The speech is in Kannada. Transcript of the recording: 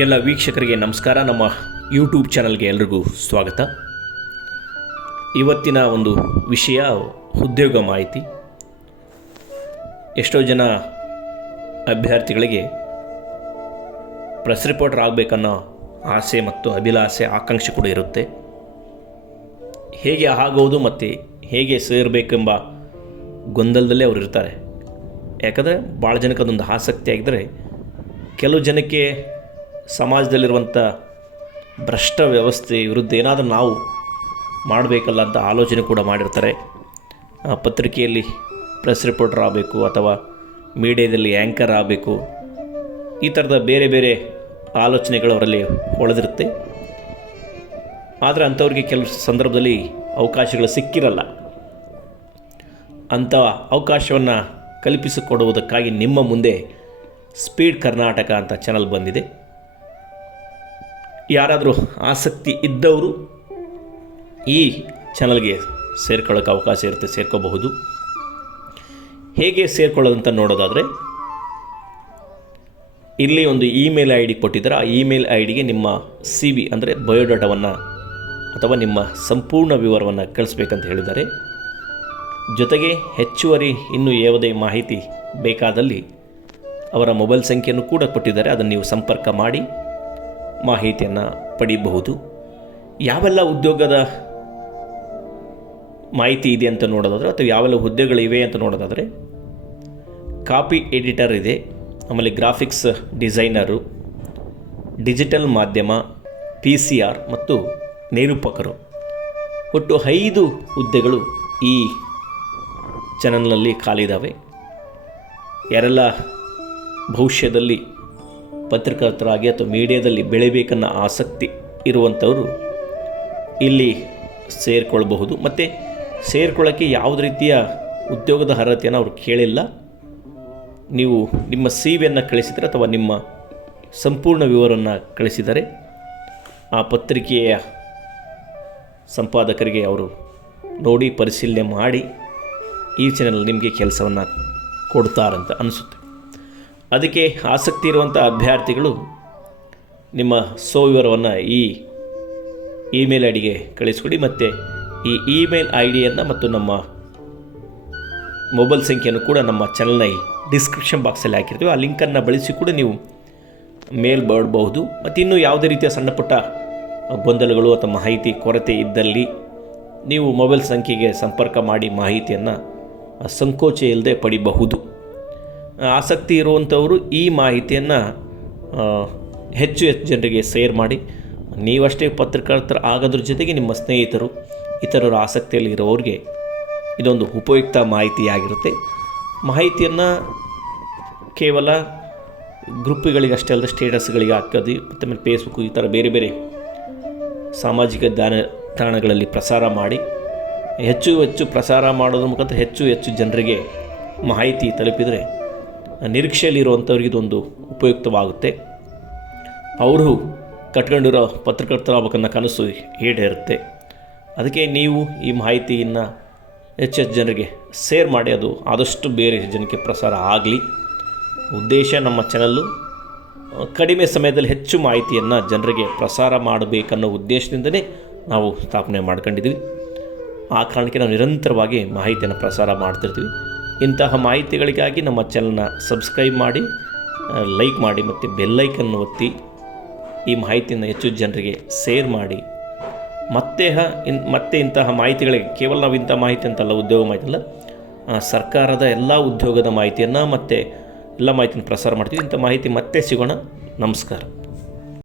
ಎಲ್ಲ ವೀಕ್ಷಕರಿಗೆ ನಮಸ್ಕಾರ. ನಮ್ಮ ಯೂಟ್ಯೂಬ್ ಚಾನಲ್ಗೆ ಎಲ್ರಿಗೂ ಸ್ವಾಗತ. ಇವತ್ತಿನ ಒಂದು ವಿಷಯ, ಉದ್ಯೋಗ ಮಾಹಿತಿ. ಎಷ್ಟೋ ಜನ ಅಭ್ಯರ್ಥಿಗಳಿಗೆ ಪ್ರೆಸ್ ರಿಪೋರ್ಟರ್ ಆಗಬೇಕನ್ನೋ ಆಸೆ ಮತ್ತು ಅಭಿಲಾಷೆ ಆಕಾಂಕ್ಷೆ ಕೂಡ ಇರುತ್ತೆ. ಹೇಗೆ ಆಗೋದು ಮತ್ತು ಹೇಗೆ ಸೇರಬೇಕೆಂಬ ಗೊಂದಲದಲ್ಲೇ ಅವರು ಇರ್ತಾರೆ. ಯಾಕಂದರೆ ಭಾಳ ಜನಕ್ಕೆ ಅದೊಂದು ಆಸಕ್ತಿ ಆಗಿದ್ದರೆ ಕೆಲವು ಜನಕ್ಕೆ ಸಮಾಜದಲ್ಲಿರುವಂಥ ಭ್ರಷ್ಟ ವ್ಯವಸ್ಥೆ ವಿರುದ್ಧ ಏನಾದರೂ ನಾವು ಮಾಡಬೇಕಲ್ಲ ಅಂತ ಆಲೋಚನೆ ಕೂಡ ಮಾಡಿರ್ತಾರೆ. ಪತ್ರಿಕೆಯಲ್ಲಿ ಪ್ರೆಸ್ ರಿಪೋರ್ಟರ್ ಆಗಬೇಕು ಅಥವಾ ಮೀಡಿಯಾದಲ್ಲಿ ಆ್ಯಂಕರ್ ಆಗಬೇಕು. ಈ ಥರದ ಬೇರೆ ಬೇರೆ ಆಲೋಚನೆಗಳು ಅವರಲ್ಲಿ ಒಳದಿರುತ್ತೆ ಆದರೆ ಅಂಥವ್ರಿಗೆ ಕೆಲವು ಸಂದರ್ಭದಲ್ಲಿ ಅವಕಾಶಗಳು ಸಿಕ್ಕಿರಲ್ಲ. ಅಂಥ ಅವಕಾಶವನ್ನು ಕಲ್ಪಿಸಿಕೊಡುವುದಕ್ಕಾಗಿ ನಿಮ್ಮ ಮುಂದೆ ಸ್ಪೀಡ್ ಕರ್ನಾಟಕ ಅಂತ ಚಾನಲ್ ಬಂದಿದೆ. ಯಾರಾದರೂ ಆಸಕ್ತಿ ಇದ್ದವರು ಈ ಚಾನಲ್ಗೆ ಸೇರ್ಕೊಳ್ಳೋಕೆ ಅವಕಾಶ ಇರುತ್ತೆ, ಸೇರ್ಕೋಬಹುದು. ಹೇಗೆ ಸೇರ್ಕೊಳ್ಳೋದಂತ ನೋಡೋದಾದರೆ, ಇಲ್ಲಿ ಒಂದು ಇಮೇಲ್ ಐ ಡಿ ಕೊಟ್ಟಿದ್ದಾರೆ. ಆ ಇಮೇಲ್ ಐ ಡಿಗೆ ನಿಮ್ಮ ಸಿ ವಿ ಅಂದರೆ ಬಯೋಡಾಟಾವನ್ನು ಅಥವಾ ನಿಮ್ಮ ಸಂಪೂರ್ಣ ವಿವರವನ್ನು ಕಳಿಸ್ಬೇಕಂತ ಹೇಳಿದ್ದಾರೆ. ಜೊತೆಗೆ ಹೆಚ್ಚುವರಿ ಇನ್ನೂ ಯಾವುದೇ ಮಾಹಿತಿ ಬೇಕಾದಲ್ಲಿ ಅವರ ಮೊಬೈಲ್ ಸಂಖ್ಯೆಯನ್ನು ಕೂಡ ಕೊಟ್ಟಿದ್ದಾರೆ. ಅದನ್ನು ನೀವು ಸಂಪರ್ಕ ಮಾಡಿ. ಮಾಹಿತಿಯನ್ನು ಪಡೀಬಹುದು. ಯಾವೆಲ್ಲ ಉದ್ಯೋಗದ ಮಾಹಿತಿ ಇದೆ ಅಂತ ನೋಡೋದಾದರೆ ಅಥವಾ ಯಾವೆಲ್ಲ ಹುದ್ದೆಗಳಿವೆ ಅಂತ ನೋಡೋದಾದರೆ, ಕಾಪಿ ಎಡಿಟರ್ ಇದೆ, ಆಮೇಲೆ ಗ್ರಾಫಿಕ್ಸ್ ಡಿಸೈನರು, ಡಿಜಿಟಲ್ ಮಾಧ್ಯಮ, ಪಿ ಸಿ ಆರ್ ಮತ್ತು ನಿರೂಪಕರು. ಒಟ್ಟು ಐದು ಹುದ್ದೆಗಳು ಈ ಚಾನಲ್ನಲ್ಲಿ ಖಾಲಿದಾವೆ ಯಾರೆಲ್ಲ ಭವಿಷ್ಯದಲ್ಲಿ ಪತ್ರಕರ್ತರಾಗಿ ಅಥವಾ ಮೀಡಿಯಾದಲ್ಲಿ ಬೆಳಿಬೇಕನ್ನೋ ಆಸಕ್ತಿ ಇರುವಂಥವರು ಇಲ್ಲಿ ಸೇರಿಕೊಳ್ಬಹುದು. ಮತ್ತು ಸೇರ್ಕೊಳ್ಳೋಕ್ಕೆ ಯಾವುದೇ ರೀತಿಯ ಉದ್ಯೋಗದ ಅರ್ಹತೆಯನ್ನು ಅವರು ಕೇಳಿಲ್ಲ. ನೀವು ನಿಮ್ಮ ಸಿ ವಿಯನ್ನು ಕಳಿಸಿದರೆ ಅಥವಾ ನಿಮ್ಮ ಸಂಪೂರ್ಣ ವಿವರವನ್ನು ಕಳಿಸಿದರೆ ಆ ಪತ್ರಿಕೆಯ ಸಂಪಾದಕರಿಗೆ ಅವರು ನೋಡಿ ಪರಿಶೀಲನೆ ಮಾಡಿ ಈ ಚಾನಲ್ ನಿಮಗೆ ಕೆಲಸವನ್ನು ಕೊಡ್ತಾರಂತ ಅನಿಸುತ್ತೆ. ಅದಕ್ಕೆ ಆಸಕ್ತಿ ಇರುವಂಥ ಅಭ್ಯರ್ಥಿಗಳು ನಿಮ್ಮ ವಿವರವನ್ನು ಈ ಇಮೇಲ್ ಐ ಡಿಗೆ ಕಳಿಸ್ಕೊಡಿ ಮತ್ತು ಈ ಇಮೇಲ್ ಐ ಡಿಯನ್ನು ಮತ್ತು ನಮ್ಮ ಮೊಬೈಲ್ ಸಂಖ್ಯೆಯನ್ನು ಕೂಡ ನಮ್ಮ ಚಾನಲ್ನ ಡಿಸ್ಕ್ರಿಪ್ಷನ್ ಬಾಕ್ಸಲ್ಲಿ ಹಾಕಿರ್ತೀವಿ. ಆ ಲಿಂಕನ್ನು ಬಳಸಿ ಕೂಡ ನೀವು ಮೇಲ್ ಮಾಡಬಹುದು ಮತ್ತು ಇನ್ನೂ ಯಾವುದೇ ರೀತಿಯ ಸಣ್ಣ ಪುಟ್ಟ ಗೊಂದಲಗಳು ಅಥವಾ ಮಾಹಿತಿ ಕೊರತೆ ಇದ್ದಲ್ಲಿ ನೀವು ಮೊಬೈಲ್ ಸಂಖ್ಯೆಗೆ ಸಂಪರ್ಕ ಮಾಡಿ ಮಾಹಿತಿಯನ್ನು ಸಂಕೋಚ ಇಲ್ಲದೆ ಪಡಿಬಹುದು. ಆಸಕ್ತಿ ಇರುವಂಥವರು ಈ ಮಾಹಿತಿಯನ್ನು ಹೆಚ್ಚು ಹೆಚ್ಚು ಜನರಿಗೆ ಸೇರ್ ಮಾಡಿ. ನೀವಷ್ಟೇ ಪತ್ರಕರ್ತರ ಆಗೋದ್ರ ಜೊತೆಗೆ ನಿಮ್ಮ ಸ್ನೇಹಿತರು, ಇತರರ ಆಸಕ್ತಿಯಲ್ಲಿ ಇರೋರಿಗೆ ಇದೊಂದು ಉಪಯುಕ್ತ ಮಾಹಿತಿಯಾಗಿರುತ್ತೆ. ಮಾಹಿತಿಯನ್ನು ಕೇವಲ ಗ್ರೂಪ್ಗಳಿಗಷ್ಟೇ ಅಲ್ಲದೆ ಸ್ಟೇಟಸ್ಗಳಿಗೆ ಹಾಕೋದು, ಮತ್ತು ಆಮೇಲೆ ಫೇಸ್ಬುಕ್ ಈ ಥರ ಬೇರೆ ಬೇರೆ ಸಾಮಾಜಿಕ ದಾನ ತಾಣಗಳಲ್ಲಿ ಪ್ರಸಾರ ಮಾಡಿ, ಹೆಚ್ಚು ಹೆಚ್ಚು ಪ್ರಸಾರ ಮಾಡೋದ್ರ ಮುಖಾಂತರ ಹೆಚ್ಚು ಹೆಚ್ಚು ಜನರಿಗೆ ಮಾಹಿತಿ ತಲುಪಿದರೆ ನಿರೀಕ್ಷೆಯಲ್ಲಿರುವಂಥವ್ರಿಗೆ ಇದೊಂದು ಉಪಯುಕ್ತವಾಗುತ್ತೆ. ಅವರು ಕಟ್ಕೊಂಡಿರೋ ಪತ್ರಕರ್ತರಾಗಬೇಕನ್ನ ಕನಸು ಈಡೇರುತ್ತೆ. ಅದಕ್ಕೆ ನೀವು ಈ ಮಾಹಿತಿಯನ್ನು ಹೆಚ್ಚು ಜನರಿಗೆ ಸೇರ್ ಮಾಡಿ, ಅದು ಆದಷ್ಟು ಬೇರೆ ಜನಕ್ಕೆ ಪ್ರಸಾರ ಆಗಲಿ. ಉದ್ದೇಶ ನಮ್ಮ ಚಾನಲ್ಲು ಕಡಿಮೆ ಸಮಯದಲ್ಲಿ ಹೆಚ್ಚು ಮಾಹಿತಿಯನ್ನು ಜನರಿಗೆ ಪ್ರಸಾರ ಮಾಡಬೇಕನ್ನೋ ಉದ್ದೇಶದಿಂದಲೇ ನಾವು ಸ್ಥಾಪನೆ ಮಾಡ್ಕೊಂಡಿದ್ದೀವಿ. ಆ ಕಾರಣಕ್ಕೆ ನಾವು ನಿರಂತರವಾಗಿ ಮಾಹಿತಿಯನ್ನು ಪ್ರಸಾರ ಮಾಡ್ತಿರ್ತೀವಿ. ಇಂತಹ ಮಾಹಿತಿಗಳಿಗಾಗಿ ನಮ್ಮ ಚಾನಲ್ನ ಸಬ್ಸ್ಕ್ರೈಬ್ ಮಾಡಿ ಲೈಕ್ ಮಾಡಿ ಮತ್ತು ಬೆಲ್ಲೈಕನ್ನು ಒತ್ತಿ ಈ ಮಾಹಿತಿಯನ್ನು ಹೆಚ್ಚು ಜನರಿಗೆ ಶೇರ್ ಮಾಡಿ. ಮತ್ತೆ ಹ, ಇನ್, ಮತ್ತೆ ಇಂತಹ ಮಾಹಿತಿಗಳಿಗೆ ಕೇವಲ ನಾವು ಇಂಥ ಮಾಹಿತಿ ಅಂತಲ್ಲ, ಉದ್ಯೋಗ ಮಾಹಿತಿ ಅಲ್ಲ ಸರ್ಕಾರದ ಎಲ್ಲ ಉದ್ಯೋಗದ ಮಾಹಿತಿಯನ್ನು ಮತ್ತು ಎಲ್ಲ ಮಾಹಿತಿಯನ್ನು ಪ್ರಸಾರ ಮಾಡ್ತೀವಿ. ಇಂಥ ಮಾಹಿತಿ ಮತ್ತೆ ಸಿಗೋಣ. ನಮಸ್ಕಾರ.